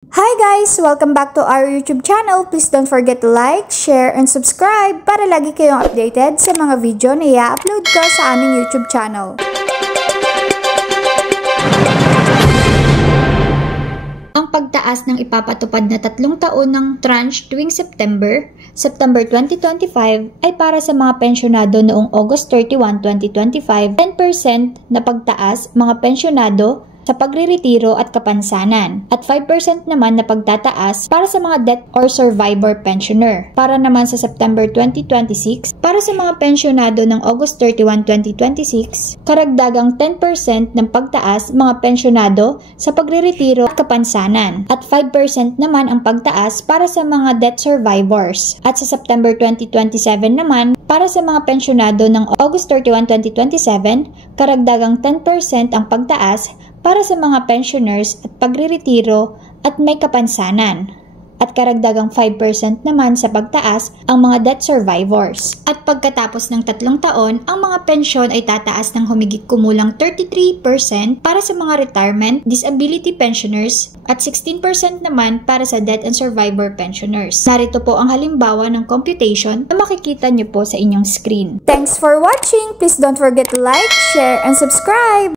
Hi guys! Welcome back to our YouTube channel. Please don't forget to like, share, and subscribe para lagi kayong updated sa mga video na i-upload ko sa aming YouTube channel. Ang pagtaas ng ipapatupad na 3 taon ng tranche tuwing September 2025 ay para sa mga pensyonado noong August 31, 2025, 10% na pagtaas mga pensyonado sa pagreretiro at kapansanan, at 5% naman na pagtataas para sa mga death or survivor pensioner. Para naman sa September 2026, para sa mga pensyonado ng August 31, 2026, karagdagang 10% ng pagtaas mga pensyonado sa pagreretiro at kapansanan, at 5% naman ang pagtaas para sa mga death survivors. At sa September 2027 naman, para sa mga pensyonado ng August 31, 2027, karagdagang 10% ang pagtaas para sa mga pensioners at pagreretiro at may kapansanan, at karagdagang 5% naman sa pagtaas ang mga death survivors. At pagkatapos ng 3 taon, ang mga pensyon ay tataas ng humigit kumulang 33% para sa mga retirement, disability pensioners, at 16% naman para sa death and survivor pensioners. Narito po ang halimbawa ng computation na makikita niyo po sa inyong screen. Thanks for watching! Please don't forget to like, share, and subscribe!